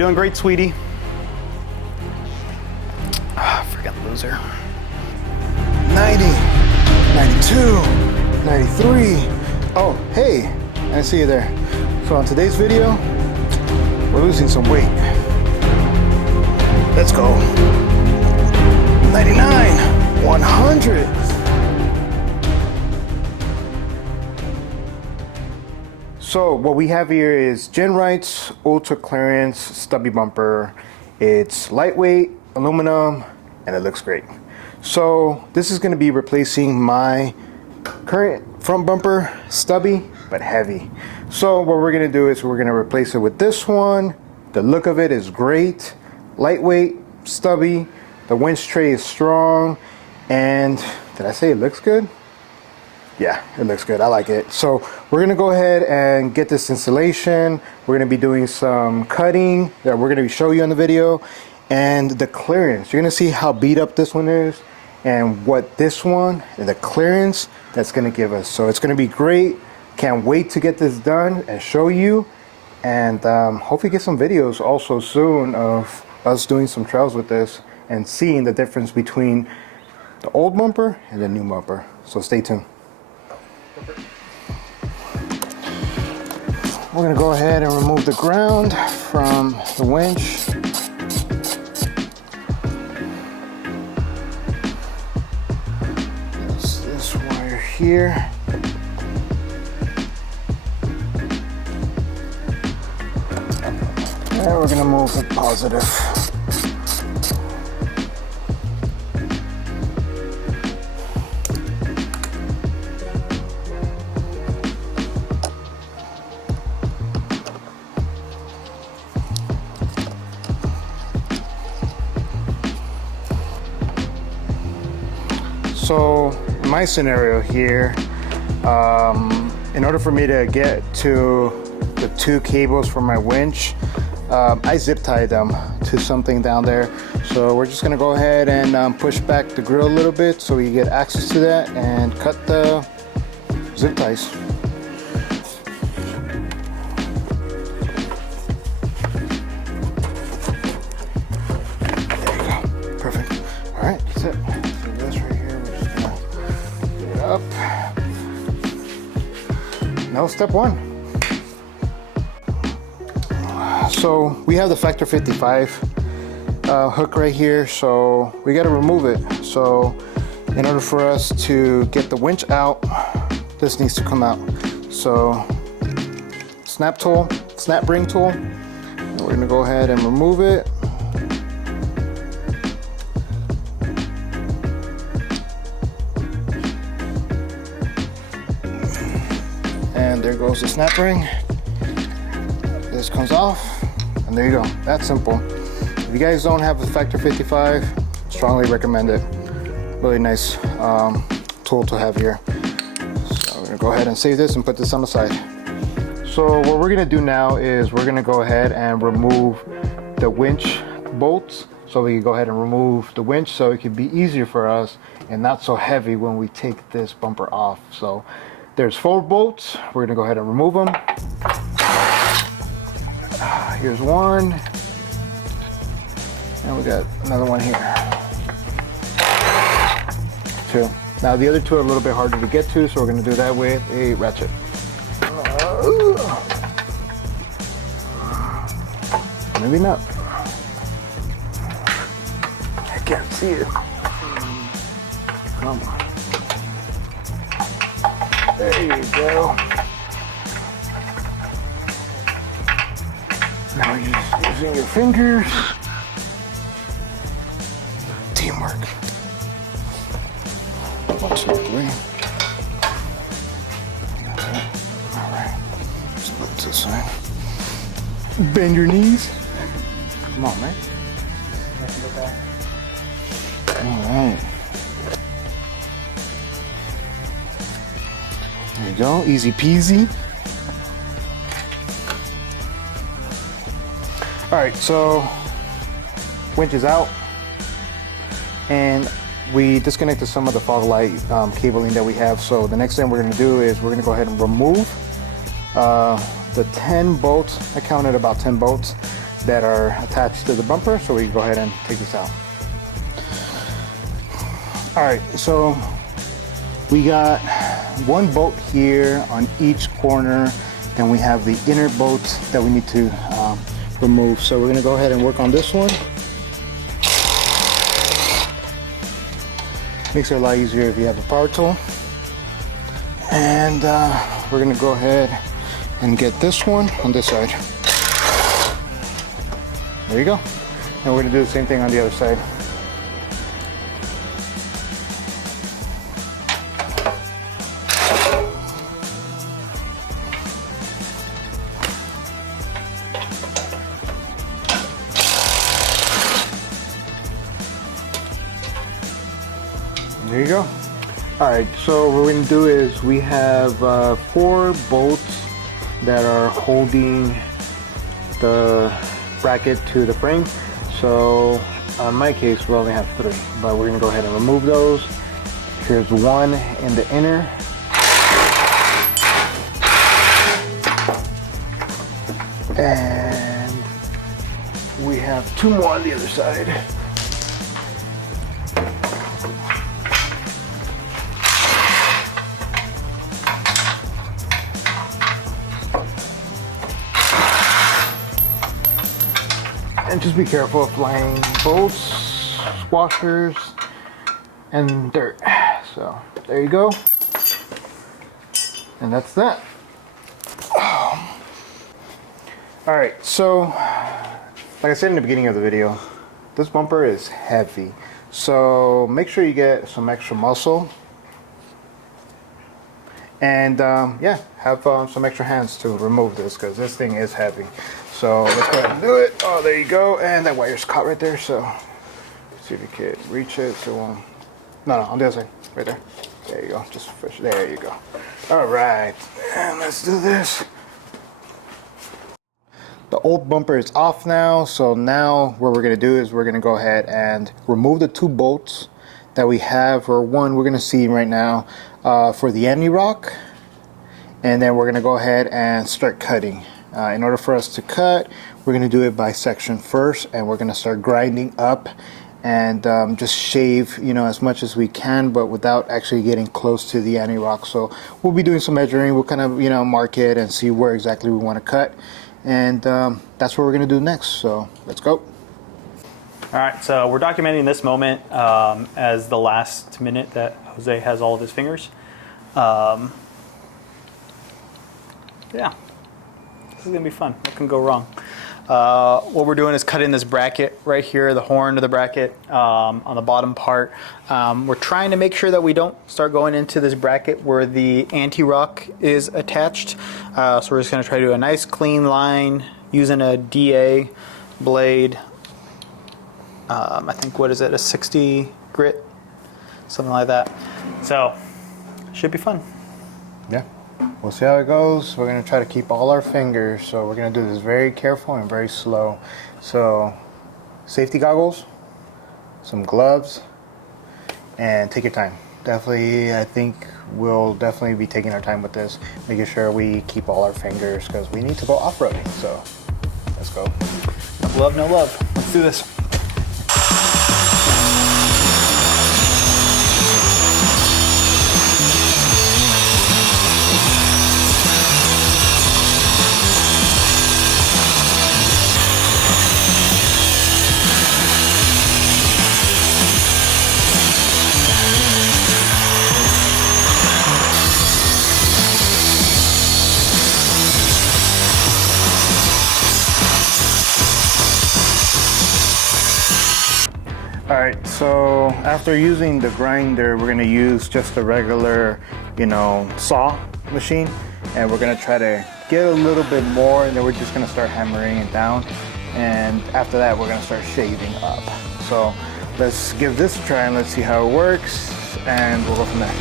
doing great, sweetie. Ah, freaking loser. 90, 92, 93. Oh, hey, I see you there. So on today's video, we're losing some weight. Let's go. 99, 100. So what we have here is Genrite's Ultra Clearance Stubby Bumper. It's lightweight, aluminum, and it looks great. So this is going to be replacing my current front bumper, stubby, but heavy. So what we're going to do is we're going to replace it with this one. The look of it is great, lightweight, stubby. The winch tray is strong, and did I say it looks good? Yeah, it looks good. I like it. So we're going to go ahead and get this installation. We're going to be doing some cutting that we're going to show you in the video, and the clearance. You're going to see how beat up this one is and what this one and the clearance that's going to give us. So it's going to be great. Can't wait to get this done and show you, and hopefully get some videos also soon of us doing some trails with this and seeing the difference between the old bumper and the new bumper. So stay tuned. We're going to go ahead and remove the ground from the winch. There's this wire here. And we're going to move it positive. So in my scenario here, in order for me to get to the two cables for my winch, I zip tie them to something down there. So we're just gonna go ahead and push back the grill a little bit so we get access to that and cut the zip ties. There you go, perfect. All right, that's it. So this right here, we're just gonna get it up. Now step one. So we have the Factor 55 hook right here, so we got to remove it. So in order for us to get the winch out, this needs to come out. So snap ring tool, and we're going to go ahead and remove it. And there goes the snap ring. This comes off. And there you go, that's simple. If you guys don't have a Factor 55, strongly recommend it. Really nice tool to have here. So we're gonna go ahead and save this and put this on the side. So what we're gonna do now is we're gonna go ahead and remove the winch bolts. So we can go ahead and remove the winch so it can be easier for us and not so heavy when we take this bumper off. So there's 4 bolts. We're gonna go ahead and remove them. Here's one, and we got another one here. 2. Now the other 2 are a little bit harder to get to, so we're going to do that with a ratchet. Maybe not. I can't see it. Come on. There you go. Now you're just using your fingers. Teamwork. 1, 2, 3. Alright. Just put it to the side. Bend your knees. Come on, man. Alright. There you go. Easy peasy. All right, so winch is out, and we disconnected some of the fog light cabling that we have. So the next thing we're going to do is we're going to go ahead and remove the 10 bolts. I counted about 10 bolts that are attached to the bumper, so we can go ahead and take this out. All right, so we got one bolt here on each corner, then we have the inner bolts that we need to remove. So we're gonna go ahead and work on this one. Makes it a lot easier if you have a power tool. And we're gonna go ahead and get this one on this side. There you go. And we're gonna do the same thing on the other side. There you go. All right, so what we're gonna do is we have 4 bolts that are holding the bracket to the frame. So in my case, we only have 3, but we're gonna go ahead and remove those. Here's one in the inner. And we have 2 more on the other side. And just be careful of flying bolts, washers, and dirt. So there you go. And that's that. All right, so like I said in the beginning of the video, this bumper is heavy. So make sure you get some extra muscle. And yeah, have some extra hands to remove this because this thing is heavy. So let's go ahead and do it. Oh, there you go. And that wire's caught right there. So let's see if you can reach it. So no, on the other side, right there. There you go. Just push. There you go. All right, and let's do this. The old bumper is off now. So now what we're gonna do is we're gonna go ahead and remove the 2 bolts that we have, or one we're gonna see right now for the anti-rock, and then we're gonna go ahead and start cutting. In order for us to cut, we're gonna do it by section first, and we're gonna start grinding up and just shave, you know, as much as we can, but without actually getting close to the anti-rock. So we'll be doing some measuring. We'll kind of, you know, mark it and see where exactly we want to cut, and that's what we're gonna do next. So let's go. All right, so we're documenting this moment as the last minute that Jose has all of his fingers. Yeah, this is gonna be fun. What can go wrong? What we're doing is cutting this bracket right here, the horn of the bracket on the bottom part. We're trying to make sure that we don't start going into this bracket where the anti-rock is attached. So we're just gonna try to do a nice clean line using a DA blade. I think, what is it, a 60 grit? Something like that. So, should be fun. Yeah, we'll see how it goes. We're gonna try to keep all our fingers, so we're gonna do this very careful and very slow. So, safety goggles, some gloves, and take your time. Definitely, I think we'll definitely be taking our time with this, making sure we keep all our fingers because we need to go off-roading. So, let's go. No glove, no love. Let's do this. Alright, so after using the grinder, we're going to use just a regular, you know, saw machine. And we're going to try to get a little bit more, and then we're just going to start hammering it down. And after that, we're going to start shaving up. So let's give this a try and let's see how it works, and we'll go from there.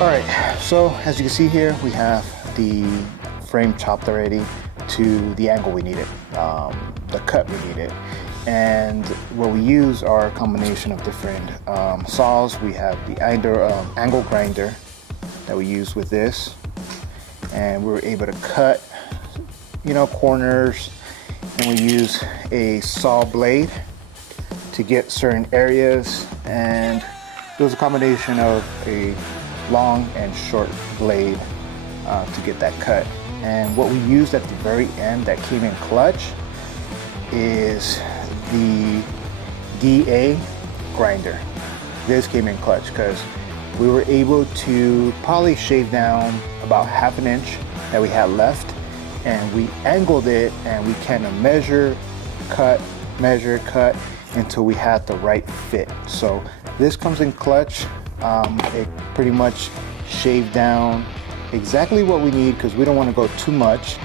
Alright, so as you can see here, we have the frame chopped already to the angle we need it, the cut we need it. And what we use are a combination of different saws. We have the angle grinder that we use with this, and we were able to cut, you know, corners, and we use a saw blade to get certain areas, and it was a combination of a long and short blade to get that cut. And what we used at the very end that came in clutch is the DA grinder. This came in clutch because we were able to probably shave down about ½ an inch that we had left, and we angled it and we kind of measure, cut until we had the right fit. So this comes in clutch. It pretty much shaved down exactly what we need because we don't want to go too much.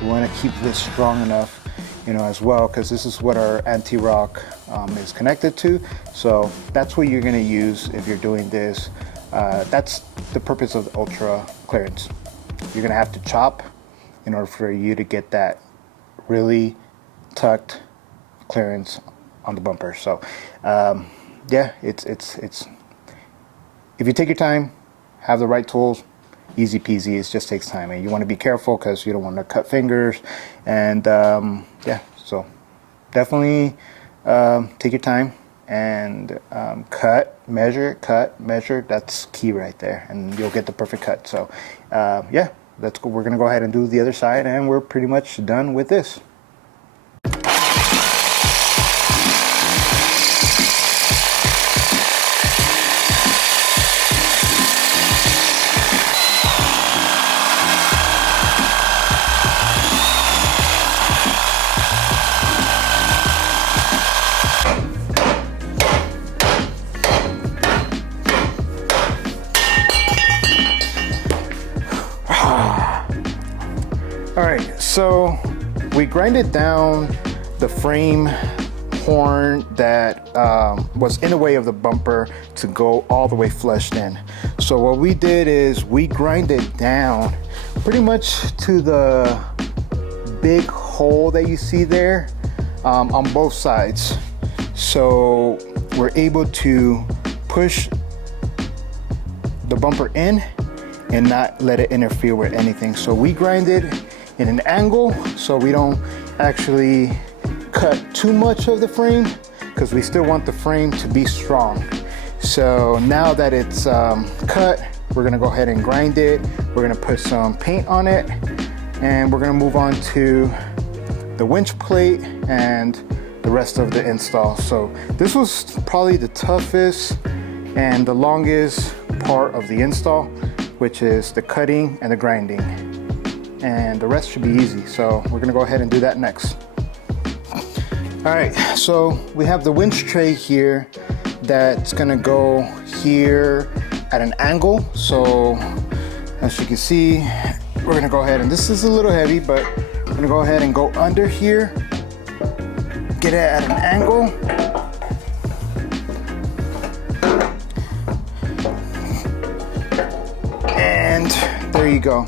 We want to keep this strong enough, you know, as well, because this is what our anti-rock is connected to. So that's what you're going to use if you're doing this. That's the purpose of the ultra clearance. You're going to have to chop in order for you to get that really tucked clearance on the bumper. So yeah, it's if you take your time, have the right tools, easy peasy. It just takes time, and you want to be careful because you don't want to cut fingers. And yeah, so definitely take your time and measure. That's key right there, and you'll get the perfect cut. So yeah, we're gonna go ahead and do the other side, and we're pretty much done with this. All right, so we grinded down the frame horn that was in the way of the bumper to go all the way flushed in. So what we did is we grinded down pretty much to the big hole that you see there on both sides. So we're able to push the bumper in and not let it interfere with anything. So we grinded in an angle so we don't actually cut too much of the frame, because we still want the frame to be strong. So now that it's cut, we're gonna go ahead and grind it. We're gonna put some paint on it, and we're gonna move on to the winch plate and the rest of the install. So this was probably the toughest and the longest part of the install, which is the cutting and the grinding. And the rest should be easy. So we're gonna go ahead and do that next. All right, so we have the winch tray here that's gonna go here at an angle. So as you can see, we're gonna go ahead, and this is a little heavy, but we're gonna go ahead and go under here, get it at an angle. And there you go.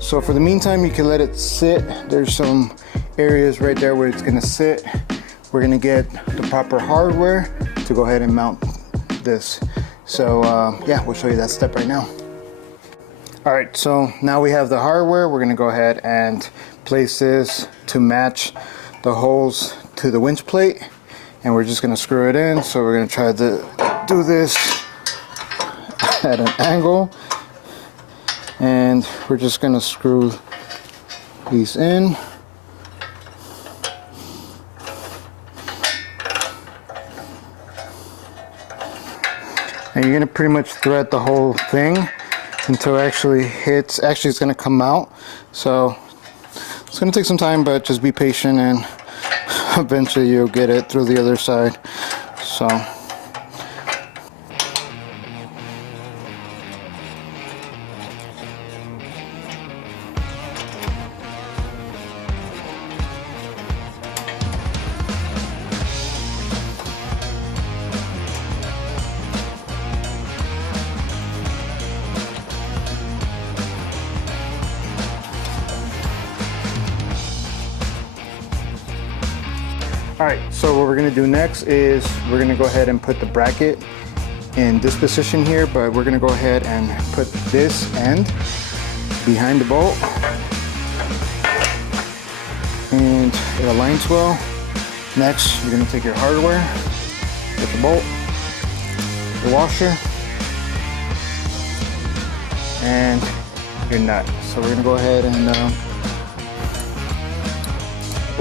So for the meantime, you can let it sit. There's some areas right there where it's gonna sit. We're gonna get the proper hardware to go ahead and mount this. So yeah, we'll show you that step right now. All right, so now we have the hardware. We're gonna go ahead and place this to match the holes to the winch plate, and we're just gonna screw it in. So we're gonna try to do this at an angle, and we're just gonna screw these in. And you're gonna pretty much thread the whole thing until it actually hits. Actually, it's gonna come out. So it's gonna take some time, but just be patient, and eventually you'll get it through the other side. So. All right, so what we're gonna do next is we're gonna go ahead and put the bracket in this position here, but we're gonna go ahead and put this end behind the bolt. And it aligns well. Next, you're gonna take your hardware, with the bolt, the washer, and your nut. So we're gonna go ahead and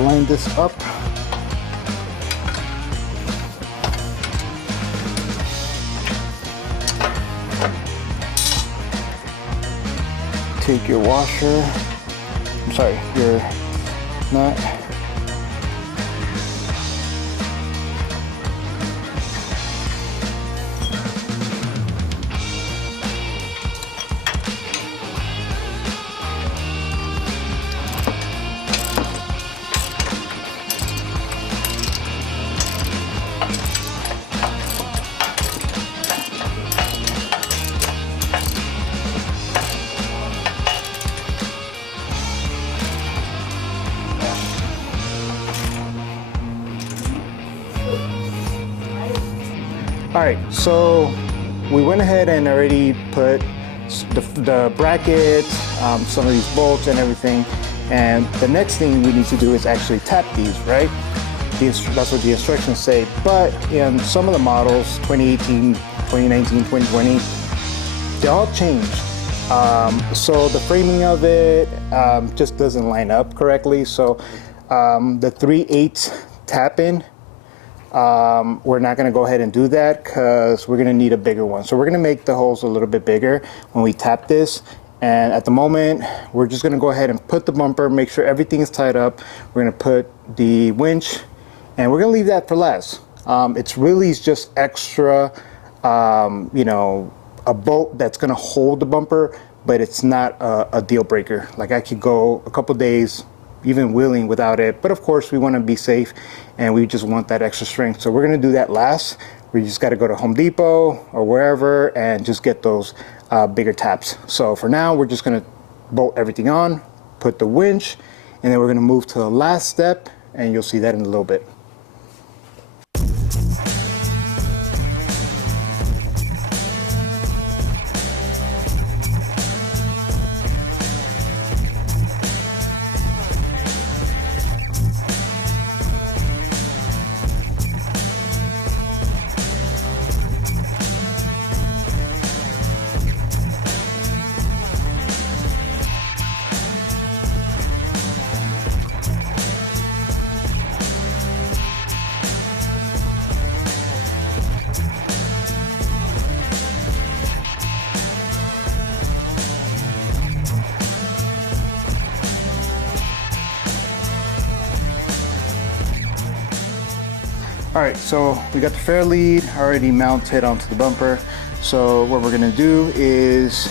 line this up. Take your washer, your nut. All right, so we went ahead and already put the bracket, some of these bolts and everything. And the next thing we need to do is actually tap these, right? That's what the instructions say. But in some of the models, 2018, 2019, 2020, they all changed. So the framing of it just doesn't line up correctly. So the 3/8 tap in, we're not going to go ahead and do that because we're going to need a bigger one. So we're going to make the holes a little bit bigger when we tap this. And at the moment, we're just going to go ahead and put the bumper, make sure everything is tied up. We're going to put the winch, and we're going to leave that for last. It's really just extra, you know, a bolt that's going to hold the bumper, but it's not a deal breaker. Like I could go a couple days even wheeling without it, but of course we want to be safe and we just want that extra strength. So we're going to do that last. We just got to go to Home Depot or wherever and just get those bigger taps. So for now, we're just going to bolt everything on, put the winch, and then we're going to move to the last step, and you'll see that in a little bit. All right, so we got the fair lead already mounted onto the bumper. So what we're gonna do is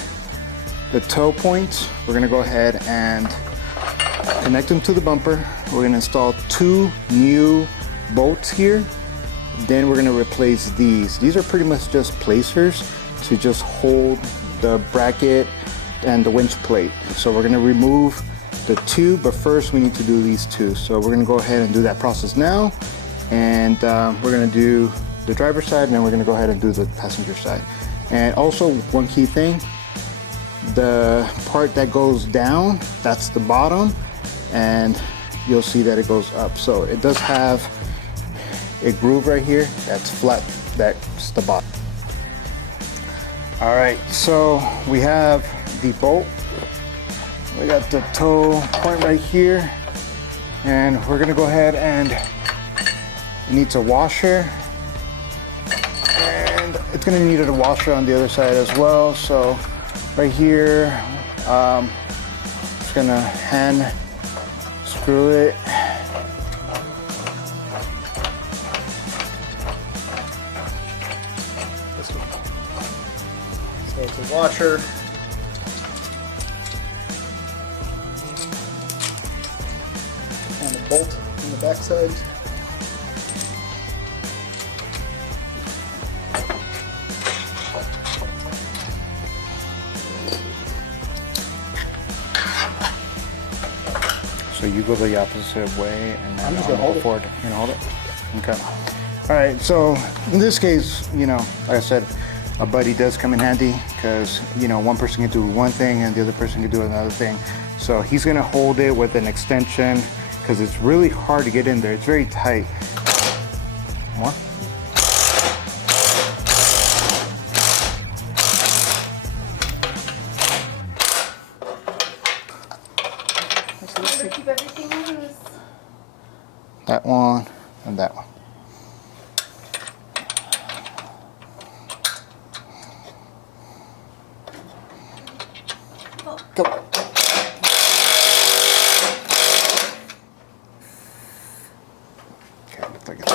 the toe points, we're gonna go ahead and connect them to the bumper. We're gonna install 2 new bolts here. Then we're gonna replace these. These are pretty much just placers to just hold the bracket and the winch plate. So we're gonna remove the 2, but first we need to do these 2. So we're gonna go ahead and do that process now. And we're gonna do the driver's side, and then we're gonna go ahead and do the passenger side. And also one key thing, the part that goes down, that's the bottom, and you'll see that it goes up. So it does have a groove right here that's flat, that's the bottom. All right, so we have the bolt. We got the toe point right here, and we're gonna go ahead and it needs a washer, and it's gonna need a washer on the other side as well. So right here, just gonna hand screw it. This one. So it's a washer. And a bolt on the back side. So you go the opposite way, and then I'm just I'll gonna hold go it. forward. You gonna hold it? Okay. All right. So in this case, you know, like I said, a buddy does come in handy because, you know, one person can do one thing and the other person can do another thing. So he's gonna hold it with an extension because it's really hard to get in there. It's very tight. More. Keep everything loose. That one and that one. Go. Okay, looks like it's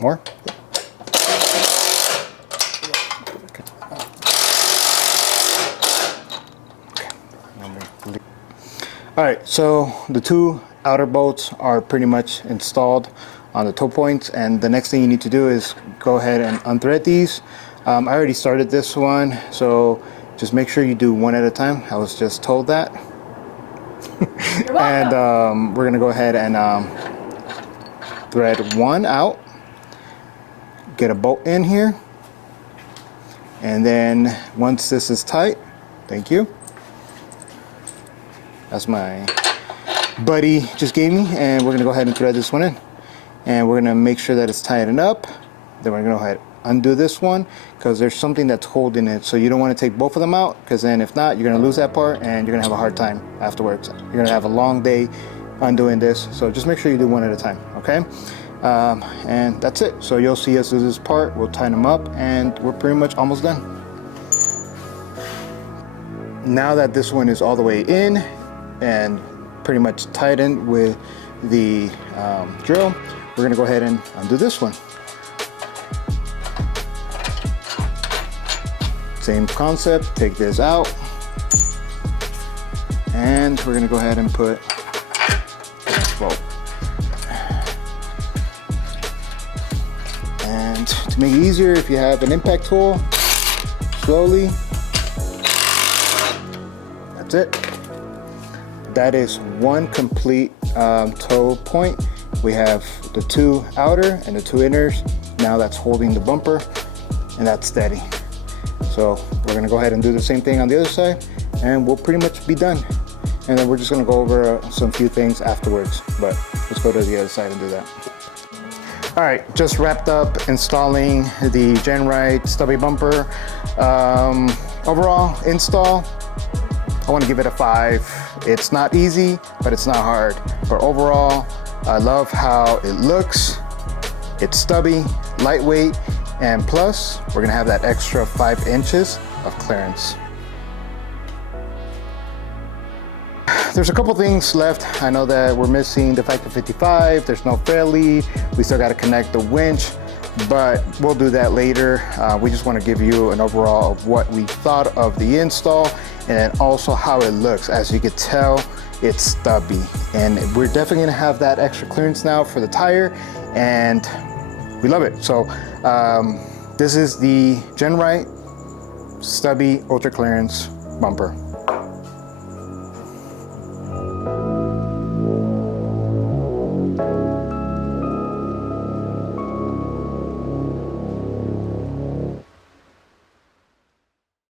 more. All right, so the two outer bolts are pretty much installed on the toe points, and the next thing you need to do is go ahead and unthread these. I already started this one, so just make sure you do one at a time. I was just told that. And we're gonna go ahead and thread one out, get a bolt in here, and then once this is tight, thank you. That's my buddy just gave me, and we're gonna go ahead and thread this one in. And we're gonna make sure that it's tightened up. Then we're gonna go ahead and undo this one because there's something that's holding it. So you don't wanna take both of them out because then if not, you're gonna lose that part and you're gonna have a hard time afterwards. You're gonna have a long day undoing this. So just make sure you do one at a time, okay? And that's it. So you'll see us do this part, we'll tighten them up, and we're pretty much almost done. Now that this one is all the way in and pretty much tightened with the drill, we're gonna go ahead and undo this one. Same concept, take this out, and we're gonna go ahead and put this bolt. And to make it easier, if you have an impact tool, slowly, that's it. That is one complete toe point. We have the two outer and the two inners. Now that's holding the bumper, and that's steady. So we're gonna go ahead and do the same thing on the other side, and we'll pretty much be done. And then we're just gonna go over some few things afterwards, but let's go to the other side and do that. All right, just wrapped up installing the Genrite stubby bumper. Overall install, I want to give it a 5. It's not easy, but it's not hard. But overall, I love how it looks. It's stubby, lightweight, and plus, we're gonna have that extra 5 inches of clearance. There's a couple things left. I know that we're missing the Factor 55, there's no fair lead, we still gotta connect the winch, but we'll do that later. We just wanna give you an overall of what we thought of the install, and then also how it looks. As you can tell, it's stubby, and we're definitely gonna have that extra clearance now for the tire, and we love it. So this is the Genrite Stubby Ultra Clearance bumper.